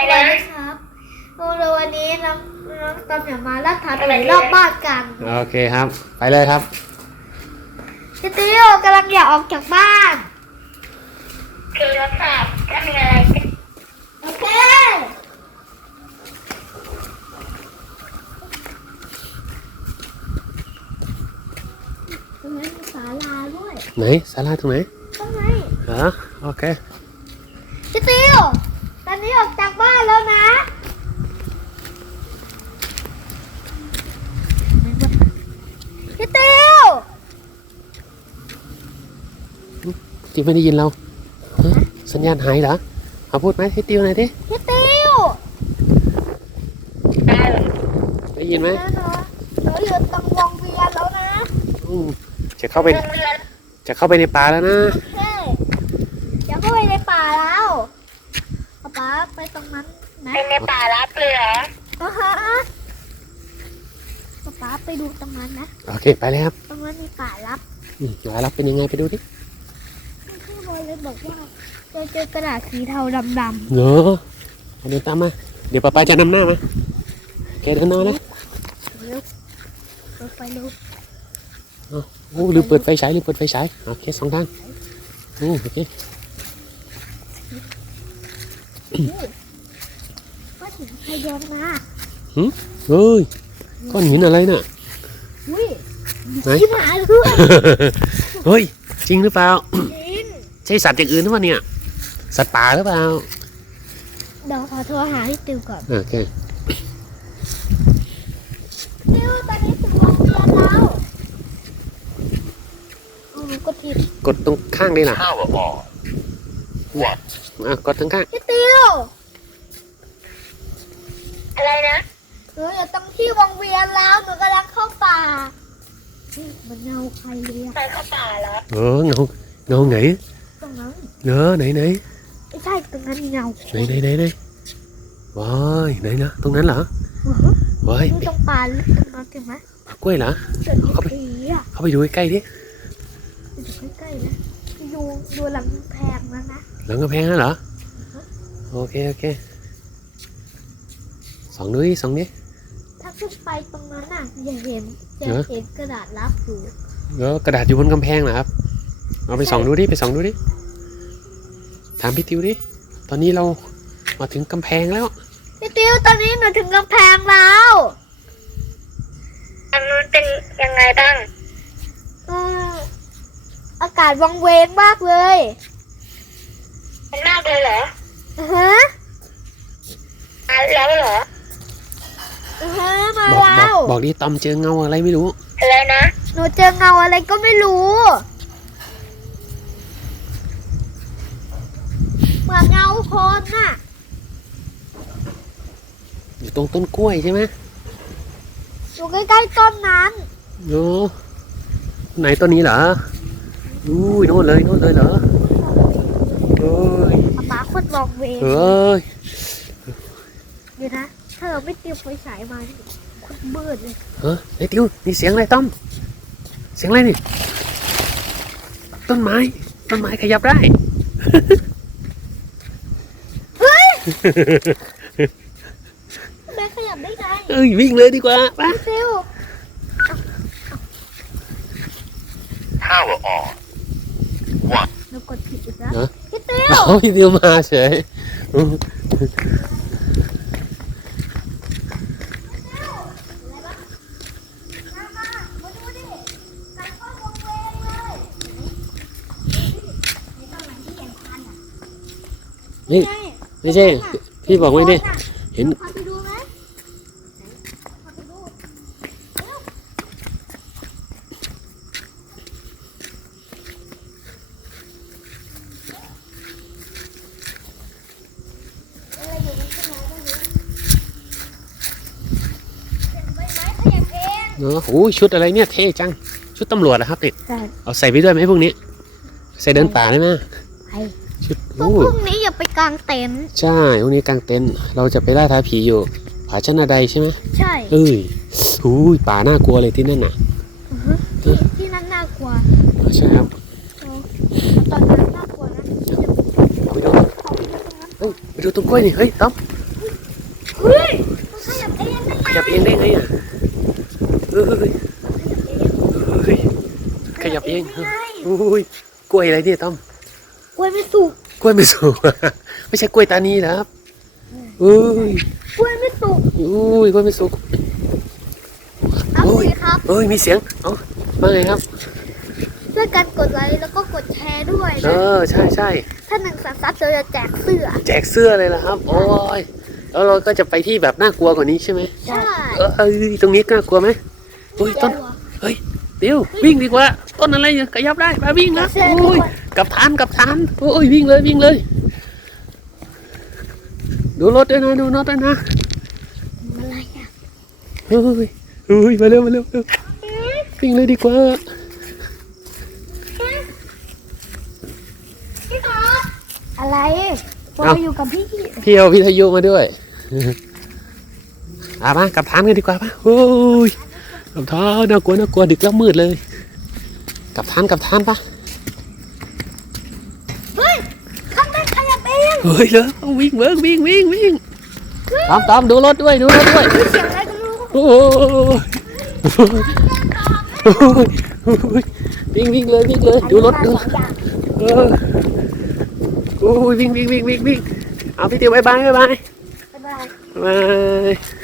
สวัสดีครับวันนี้น้องน้องตอมอย่ามาล่าท้าผีรอบบ้านกันโอเคครับ ไปเลยครับพี่ติวกำลังอยากออกจากบ้านคือรถสับทำอะไรโอเคตรงนั้นมีศาลาด้วยไหนศาลาตรงไหนตรงไหนเหรอโอเคพี่ติวตอ นนี้ออกจากบ้านแล้วนะพี่ติวจริงไม่ได้ยินเราฮะสัญญาณหายเหรอเอาพูดไหมให้ติวหน่อยดิพี่ติวได้ได้ยินไหมนะหนูหนูอยู่ตรงวงเวียนแล้วนะอืมจะเข้าไปโรงเรียน จะเข้าไปในป่าแล้วนะ ใช่เดี๋ยวเข้าไปในป่าแล้วป๊าป๊า ไปตรงนั้นนะเป็นในป่ารับเลยเหรออ่าฮะป๊าป๊าไปดูตรงนั้นนะ โอเคไปเลยครับตรงนั้นมีป่าลับอืมป่ารับเป็นยังไงไปดูดิพี่บอยเลยบอกว่าเจอเจอกระดาษสีเทาดำเหรอเอาเดินตามมา เดี๋ยวป้าป้าจะนำหน้ามาโอเคเดินหน้ามานะๆเร็วรถไฟเร็วโอ้ลืมเปิดไฟฉายลืมเปิดไฟฉายโอเคสองทางอืมโอเค ก็ถึงใครโยนมาเฮ้ยก้อนหินอะไรน่ะอุ้ยไหนที่หมาด้วยเฮ้ย จริงหรือเปล่ากินใช่สัตว์อย่างอื่นหรือเปล่าเนี่ย สัตว์ป่าหรือเปล่าเดี๋ยวขอโทรหาพี่ติวก่อนโอเคติวตอนนี้ถึงวงเวียนแล้วอ๋อก็ผิดกดตรงข้างนี่ล่ะ Power on อ่ะกดตรงข้างพี่ติวอะไรนะ หนูอยู่ตรงที่วงเวียนแล้วหนูกำลังเข้าป่าเฮ้ยมันเงาใครเลยอะไปเข้าป่าเหรอเออเงาเงาไหนตรงนั้นเนอไหนไหนไม่ใช่ตรงนั้นมีเงาไหนไหนไหนไหนว้ายไหนนะตรงนั้นเหรออื้อหือว้ายนี่ตรงป่าลึกตรงนั้นถึงไหมกล้วยเหรอเกิดมีผีอะเข้าไปดูใกล้ๆดิอยู่ใกล้ๆนะดูดูหลังแพงแล้วนะ หลังกระแพงนั่นเหรอ โอเค โอเค สองดูดิสองดิถ้าขึ้นไปตรงนั้นน่ะอย่าเห็นจะเหรอเห็นกระดาษลับอยู่เออกระดาษอยู่บนกำแพงเหรอครับ เอาไปส่องดูดิ ไปส่องดูดิ ถามพี่ติวดิ ตอนนี้เรามาถึงกำแพงแล้ว พี่ติวตอนนี้หนูถึงกำแพงแล้วอันนู้นเป็นยังไงบ้าง อืมอากาศวังเวงมากเลย มันมากเลยเหรออือฮะมาแล้วเหรออือฮะมาบอกบแล้อกวบอกดิตอมเจอเงาอะไรไม่รู้ อะไรนะหนูเจอเงาอะไรก็ไม่รู้ เหมือนเงาคนน่ะ อยู่ตรงต้นกล้วยใช่ไหมอยู่ใกล้ๆต้นนั้นโอ้ไหนต้นนี้เหรออุ้ยโน่นเลยโน่นเลยเหรอ เอ้ยป๊าป๊าโคตรวังเวงเอ้ยเดี๋ยวนะ ถ้าเราไม่เตรียมไฟฉายมานี่โคตรมืดเลยเฮ้ยไอ้ติวนี่เสียงอะไรต้อม เสียงอะไรนี่ ต้นไม้ ต้นไม้ขยับได้แม่ขยับได้ไงเอ้ยวิ่งเลยดีกว่าไปพี่ซิว Power on เรากดผิดอีกแล้วเหรอ พี่ซิวเอาพี่ติวมาเฉยอืมมาดูดิไก่ข้าววงเวงเลยนี่ต้นไม้ที่ยังพันอะนี่ไงไม่ใช่พี่บอกไว้ดิเห็น พาไปดูไหมพาไปดูเร็วอะไรอยู่ในต้นไม้บ้างเนี่ยเห็นใบไม้ขยับ เองเนอะโอ้ยชุดอะไรเนี่ยเท่จัง ชุดตำรวจนะครับติดใช่ เอาใส่ไปด้วยไหมพวกนี้ ใส่เดินป่าได้ไหมไปชุดพวโอ้กพรุ่งนี้อย่าไปกางเต็นท์ใช่พวกนี้กางเต็นท์เราจะไปล่าท้าผีอยู่ผาชนะใดใช่ไหมใช่เอ้ยอุ้ยป่าน่ากลัวเลยที่นั่นน่ะอือฮึที่ที่นั่นน่ากลัวใช่ครับตอนนั้นน่ากลัวนะไปดูขอไปดูตรงนั้นเฮ้ยไปดูต้นกล้วยนี่เฮ้ยต้อมเฮ้ยมันขยับเองนะขยับเองได้ไงอะเอ้ยเฮ้ยขยับเองอุ้ยกล้วยอะไรเนี่ยต้อมกล้วยไม่สุกกล้วยไม่สุกไม่ใช่กล้วยตานีนะครับอุ้ยกล้วยไม่สุกอุ้ยกล้วยไม่สุกเอาโอ้ยสิครับเอ้ยมีเสียงเอ้าว่าไงครับช่วยกันกดไลค์แล้วก็กดแชร์ด้วยเอนะอใช่ใช่ถ้าหนึ่งสันซับเราจะแจกเสื้อแจกเสื้อเลยนะครับ โอ้ยแล้วเราก็จะไปที่แบบน่ากลัวกว่านี้ใช่ไหมใช่เออเอ้ยตรงนี้น่ากลัวไหม เฮ้ยต้นเฮ้ยเดี๋ยววิ่งดีกว่า ต้นอะไรเนี่ยขยับได้มาวิ่งนะโอ้ยกลับทานกลับทานโอ้ยวิ่งเลยวิ่งเลย ดูรถด้วยนะดูรถด้วยนะอะไรอะเฮ้ยเฮ้ยมาเร็วมาเร็วเร็ววิ่งเลยดีกว่าอะไรบอเอ้ายอยู่กับพี่พี่เอาวิทยุมาด้วยอะมากลับทานกันดีกว่าปะโอ้ย กลับทานน่ากลัวน่ากลัวดึกแล้วมืดเลยกลับทานกลับทานปะเฮ้ยข้างในขยับเองเฮ้ยเลยวิ่งเวิร์กวิ่งวิ่งวิ่งตามตามดูรถด้วยดูรถด้วยเสียงอะไรก็ไม่รู้โอ้ยโอ้ยวิ่งวิ่งเลยวิ่งเลยดูรถดูสองอย่างเออโอ้ยวิ่งวิ่งวิ่งวิ่งวิ่งเอาพี่เตียวบายบายบายบายบ๊ายบายบาย